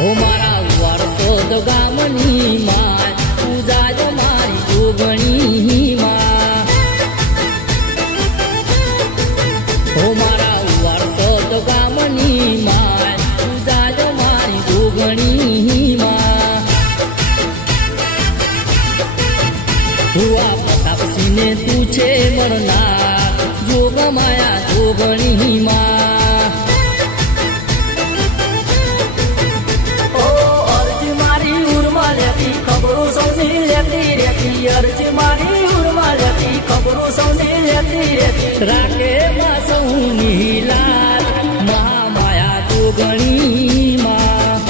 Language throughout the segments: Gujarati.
ઓ મારા વારસોદ ગામની માં પૂજા જો મારી જોગણી માં ઓ મારા વારસોદ ગામની માં પૂજા જો મારી જોગણી માં હુઆ પ્રતાપસિંહને તું છે મરનાર જોગ માયા જોગણી માં અરજી મારી ઉર્મા લેતી ખબરો સૌને લેતી રહેતી રાખે માં સૌની લાલ મહામાયા જોગણી માં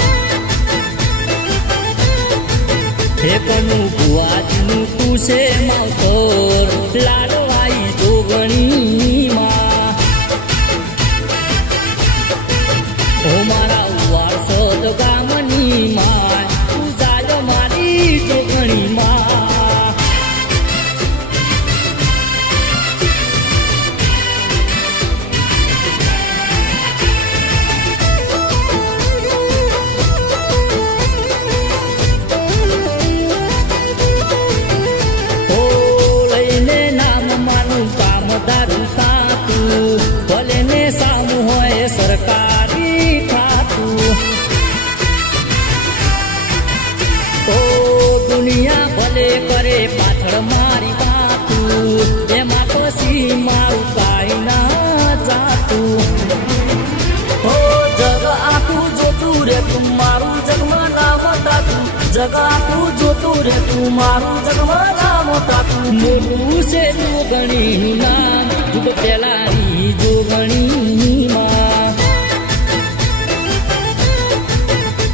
હે કનું ભુવાજીનું તું છે માવતર લાડવાઈ જોગણી માં ઓ મારા વારસદ ગામની માં તું જાજો મારી જોગણી માં સરકારી ખાતું ઓ દુનિયા ભલે કરે પાછળ મારી વાતું એમાં પછી મારું કાંઈ ના જાતું ઓ જગ આખું જોતું રે તું મારું જગમાં નામ તાતું જગ આખું જોતું રે તું મારું જગમાં નામ તાતું મોટું છે જોગણી નામ જુગ પેલાની જોગણી માં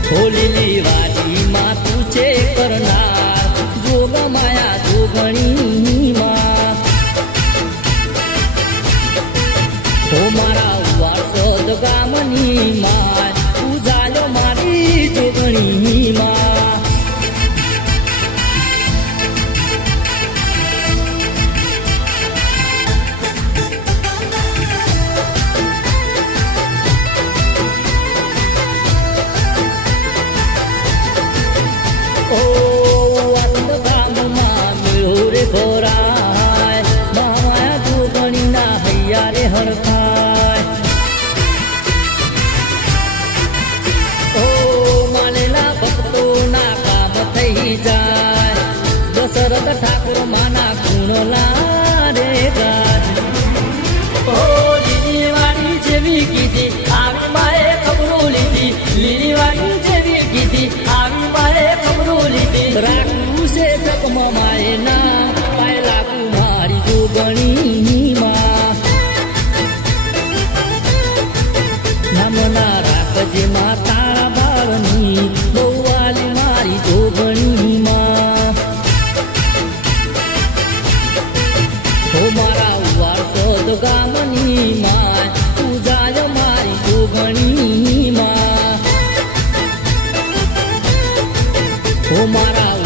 હોલીલી વાડી માં તું છે કરનાર જોગ માયા જોગણી માં ઓ મારા વારસદ ગામની માં તું જાજો મારી જોગણી માં ભરાય માયા જોગણી ના હૈયા રે હરખાય ઓ માનેલા ભક્તો ના કામ થઈ જાય દશરથ ઠાકોર માના ગુણ લારે ગાય ઓ લીલી વાડી જેવી કીધી આવી માએ ખબરો લીધી લીલી વાડી જેવી કીધી આવી માએ ખબરો લીધી રાખવું છે જગમાં માએ ના જોગણી માં નામના રાખજે માતા બાળની બહુવાલી મારી જોગણી માં ઓ મારા વારસદ ગામની માં તું જાજો મારી જોગણી માં ઓ મારા